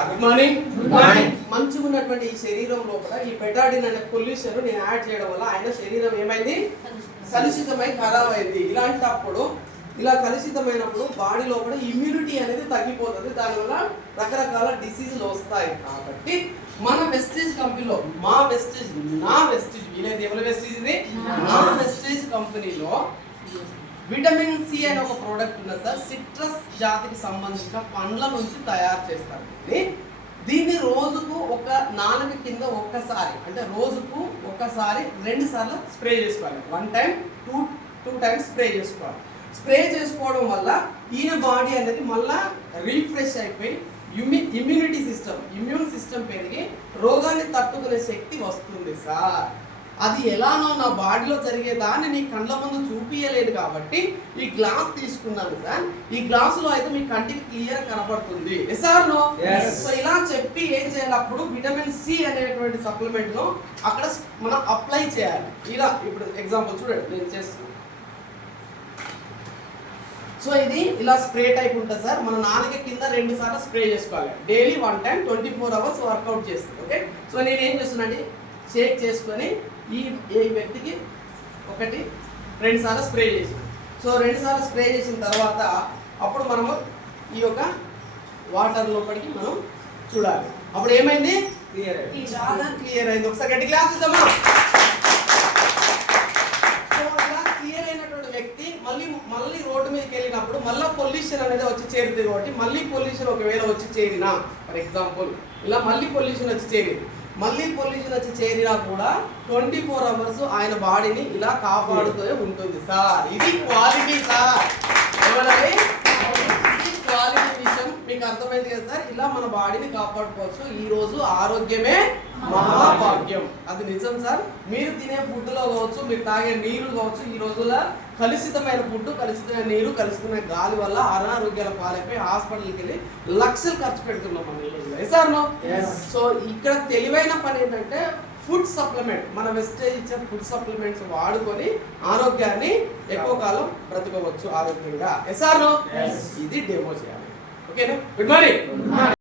Good morning. మంచిగా ఉన్నటువంటి ఈ శరీరం లోపల ఈ బెటాడిన్ అనే పొల్యూషన్ నేను యాడ్ చేయడం వల్ల ఆయన శరీరం ఏమైంది, కలుషితమై ఖరాబ్ అయింది. ఇలాంటప్పుడు ఇలా కలుషితమైనప్పుడు బాడీ లోపల ఇమ్యూనిటీ అనేది తగ్గిపోతుంది. దానివల్ల రకరకాల డిసీజులు వస్తాయి. కాబట్టి మన వెస్టేజ్ కంపెనీలో నా వెస్టేజ్ వీలైతే ఎవరి వెస్టేజ్ ఇది నా వెస్టేజ్ కంపెనీలో విటమిన్ సి అనే ఒక ప్రోడక్ట్ ఉన్నది సార్. సిట్రస్ జాతికి సంబంధించిన పండ్ల నుంచి తయారు చేస్తారు. దీన్ని రోజుకు ఒక నాలుగు కింద ఒక్కసారి, అంటే రోజుకు ఒకసారి 2 సార్లు స్ప్రే చేసుకోవాలి. 1 టైం 2 టైమ్స్ స్ప్రే చేసుకోవాలి. స్ప్రే చేసుకోవడం వల్ల ఈయన బాడీ అనేది మళ్ళా రీఫ్రెష్ అయిపోయి ఇమ్యూన్ సిస్టమ్ పెరిగి రోగాన్ని తట్టుకునే శక్తి వస్తుంది సార్. అది ఎలానో నా బాడీలో జరిగేదాన్ని నీ కళ్ళ ముందు చూపించలేదు కాబట్టి ఈ గ్లాస్ తీసుకున్నాను సార్. ఈ గ్లాసులో అయితే మీ కంటికి క్లియర్ కనపడుతుంది. సో ఇలా చెప్పి ఏం చేయాలి, అప్పుడు విటమిన్ సి అనేటువంటి సప్లిమెంట్ లో అక్కడ మనం అప్లై చేయాలి. ఇలా ఇప్పుడు ఎగ్జాంపుల్ చూడండి, నేను చేస్తున్నాను. సో ఇది ఇలా స్ప్రే టైప్ ఉంటుంది సార్. మన నాలుక కింద 2 సార్లు స్ప్రే చేసుకోవాలి. డైలీ 1 టైం 24 అవర్స్ వర్కౌట్ చేస్తాను. ఓకే, సో నేను ఏం చేస్తున్నానండి, షేక్ చేసుకొని ఈ వ్యక్తికి 1-2 సార్లు స్ప్రే చేసాను. సో 2 సార్లు స్ప్రే చేసిన తర్వాత అప్పుడు మనము ఈ యొక్క వాటర్ లోపలికి మనం చూడాలి. అప్పుడు ఏమైంది, చాలా క్లియర్ అయింది. ఒకసారి గట్టి క్లాస్ ఇద్దామా. సో ఇలా క్లియర్ అయినటువంటి వ్యక్తి మళ్ళీ రోడ్డు మీదకి వెళ్ళినప్పుడు మళ్ళీ పొల్యూషన్ అనేది వచ్చి చేరుతుంది. కాబట్టి మళ్ళీ పొల్యూషన్ ఒకవేళ వచ్చి చేరినా, ఫర్ ఎగ్జాంపుల్ ఇలా మళ్ళీ పొల్యూషన్ వచ్చి చేరినా కూడా 24 అవర్స్ ఆయన బాడీని ఇలా కాపాడుతూ ఉంటుంది సార్. ఇది క్వాలిటీ సార్. క్వాలిటీ విషయం మీకు అర్థమైంది కదా సార్. ఇలా మన బాడీని కాపాడుకోవచ్చు. ఈ రోజు ఆరోగ్యమే మహాభాగ్యం, అది నిజం సార్. మీరు తినే ఫుడ్ లో కావచ్చు, మీరు తాగే నీరు కావచ్చు, ఈ రోజుల కలుషితమైన ఫుడ్, కలుషితమైన నీరు, కలుషితమైన గాలి వల్ల అనారోగ్యాల పాలైపోయి హాస్పిటల్కి వెళ్ళి లక్షలు ఖర్చు పెడుతున్నాం మన రోజుల్లో. సార్ సో ఇక్కడ తెలివైన పని ఏంటంటే ఫుడ్ సప్లిమెంట్, మన వెస్టేజ్ ఇచ్చే ఫుడ్ సప్లిమెంట్స్ వాడుకొని ఆరోగ్యాన్ని ఎక్కువ కాలం బ్రతకవచ్చు ఆరోగ్యంగా. ఇది డెమో చేయాలి. ఓకేనా. Good morning.